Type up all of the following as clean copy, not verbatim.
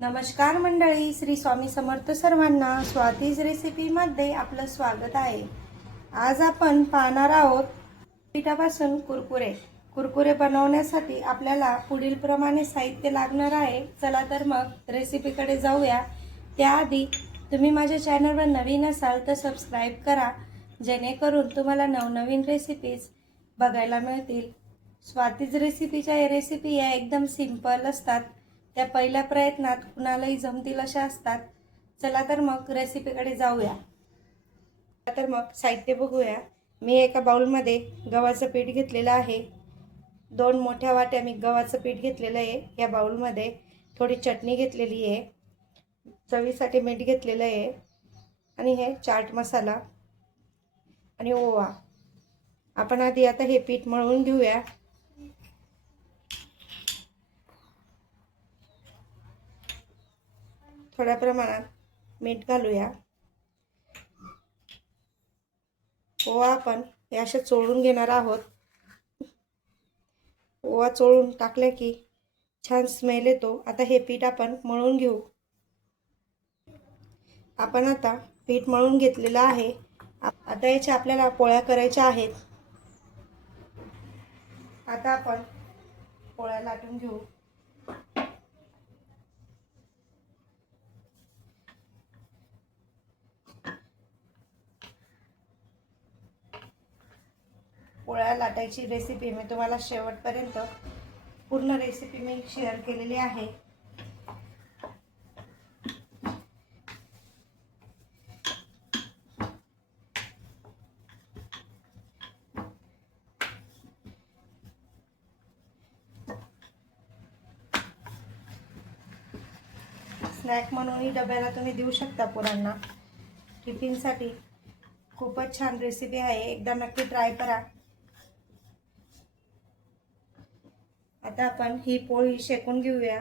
नमस्कार मंडळी, श्री स्वामी समर्थ सर्वांना. स्वातीज रेसिपीमध्ये आपलं स्वागत आहे. आज आपण पाहणार आहोत पिठापासून कुरकुरे बनवण्यासाठी आपल्याला पुढील प्रमाणे साहित्य लागणार आहे. चला तर मग रेसिपीकडे जाऊया. त्याआधी तुम्ही माझ्या चॅनलवर नवीन असाल तर सबस्क्राईब करा, जेणेकरून तुम्हाला नवनवीन रेसिपीज बघायला मिळतील. स्वातीज रेसिपीच्या रेसिपी या एकदम सिंपल असतात. त्या पहिल्या प्रयत्नात कुणालाही जमतील अशा असतात. चला तर मग रेसिपीकडे जाऊया. तर मग साहित्य बघूया. मी एका बाउलमध्ये गव्हाचं पीठ घेतलेलं आहे. 2 मोठ्या वाट्या मी गव्हाचं पीठ घेतलेलं आहे. या बाउलमध्ये थोडी चटणी घेतलेली आहे, चवीसाठी मीठ घेतलेलं आहे आणि हे चाट मसाला आणि ओवा. आपण आधी आता हे पीठ मळून घेऊया. थोड्या प्रमाणात मीठ घालूया. ओवा आपण हे असे चोळून घेणार आहोत. ओवा चोळून टाकले की छान स्मेल येतो. आता हे पीठ आपण मळून घेऊ. आपण आता पीठ मळून घेतलेलं आहे. आता याच्या आपल्याला पोळ्या करायच्या आहेत. आता आपण पोळ्या लाटून घेऊ. पोळ्या लाटायची रेसिपी मी तुम्हाला शेवटपर्यंत पूर्ण रेसिपी मी शेअर केलेली आहे. स्नॅक म्हणूनही डब्याला तुम्ही देऊ शकता पोरांना. टिफिनसाठी खूपच छान रेसिपी आहे. एकदा नक्की ट्राय करा. आता आपण ही पोळी शेकून घेऊया.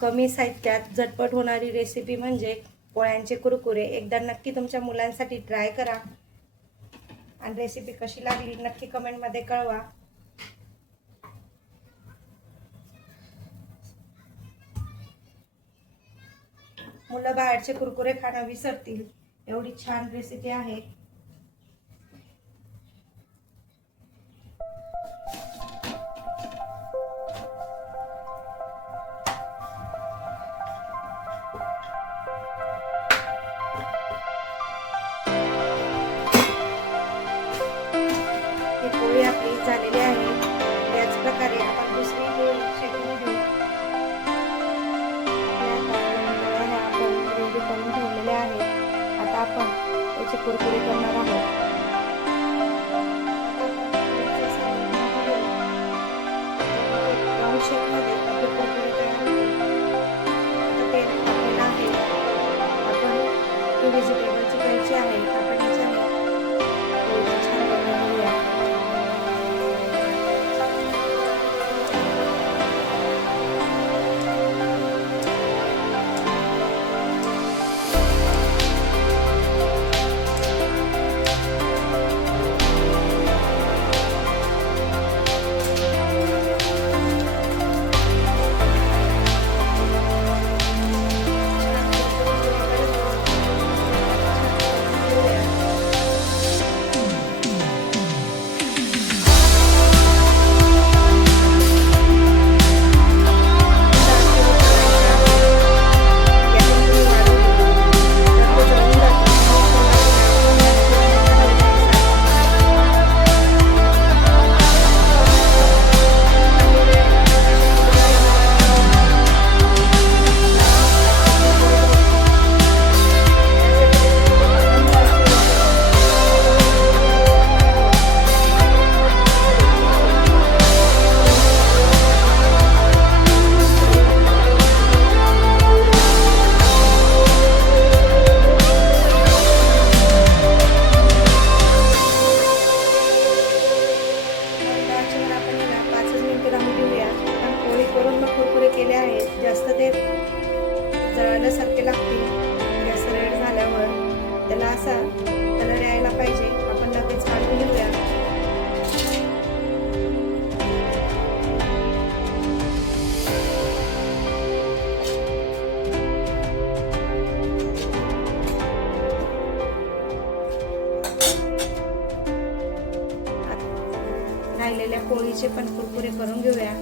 कमी साहित्यात झटपट होणारी रेसिपी म्हणजे पोळ्यांचे कुरकुरे. एकदा नक्की तुमच्या मुलांसाठी ट्राय करा आणि रेसिपी कशी लागली नक्की कमेंटमध्ये कळवा. मुलं बाहेरचे कुरकुरे खाणं विसरतील एवढी छान रेसिपी आहे. ही पोळी आपली झालेली आहे. त्याच प्रकारे आपण दुसरी पोळी शेकून घेऊ. करून ठेवलेले आहे. आता आपण त्याचे कुरकुरे करणार आहोत. राऊंड शेपमध्ये आपले कुरकुरे तयार होतील. आता तेल टाकलेलं आहे. आपण ही व्हेजिटेबलची करायची आहे. आपण याच्याने पोळी छान बनवून घेऊया. राहिलेल्या पोळीचे पण कुरकुरे करून घेऊया।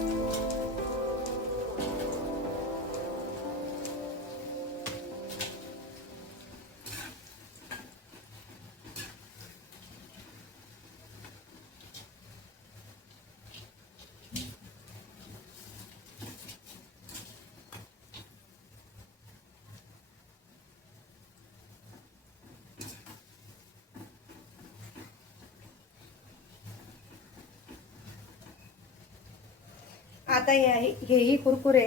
आता हेही कुरकुरे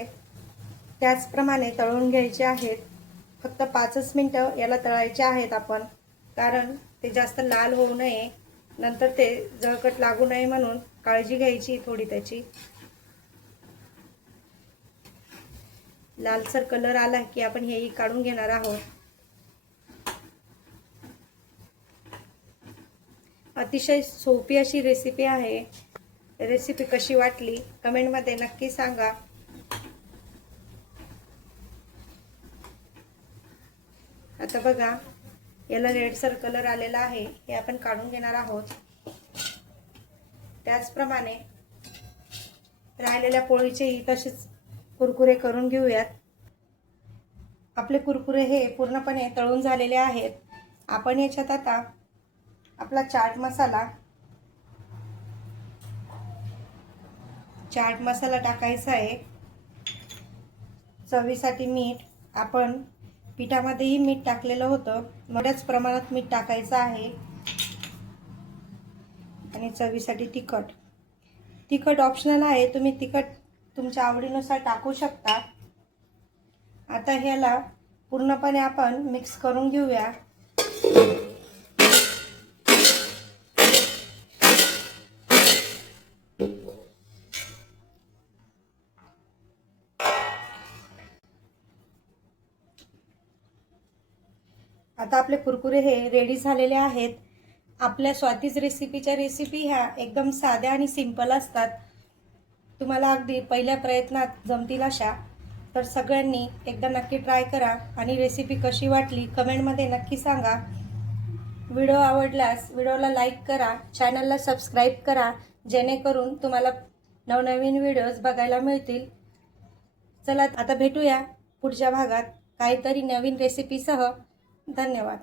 त्याचप्रमाणे तळून घ्यायचे आहेत। फक्त 5 मिनिटं याला तळायचे आहेत आपण, कारण ते जास्त लाल होऊ नये, नंतर ते जळकट लागू नये म्हणून काळजी घ्यायची थोडी त्याची। लालसर कलर आला की आपण हेही काढून घेणार आहोत। अतिशय सोपी अशी रेसिपी आहे। रेसिपी कशी वाटली कमेंटमध्ये नक्की सांगा। आता बघा, याला रेडसर कलर आलेला आहे, हे आपण काढून घेणार आहोत। त्याचप्रमाणे राहिलेल्या पोळीचेही तसेच कुरकुरे करून घेऊयात। आपले कुरकुरे हे पूर्णपणे तळून झालेले आहेत। आपण याच्यात आता आपला चाट मसाला टाकायचा आहे। चवीसाठी मीठ, आपण पिठामध्येही मीठ टाकलेलं होतं, मोठ्याच प्रमाणात मीठ टाकायचं आहे। आणि चवीसाठी तिखट ऑप्शनल आहे, तुम्ही तिखट तुमच्या आवडीनुसार टाकू शकता। आता ह्याला पूर्णपणे आपण मिक्स करून घेऊया। आता आपले कुरकुरे हे रेडी झालेले आहेत। आपल्या स्वातीज रेसिपीच्या रेसिपी ह्या एकदम साध्या आणि सिंपल असतात, तुम्हाला अगदी पहिल्या प्रयत्नात जमतील अशा। तर सगळ्यांनी एकदा नक्की ट्राय करा आणि रेसिपी कशी वाटली कमेंटमध्ये नक्की सांगा। व्हिडिओ आवडल्यास व्हिडिओला लाईक करा, चॅनलला सबस्क्राईब करा, जेणेकरून तुम्हाला नवनवीन व्हिडिओज बघायला मिळतील। चला आता भेटूया पुढच्या भागात काहीतरी नवीन रेसिपीसह। धन्यवाद।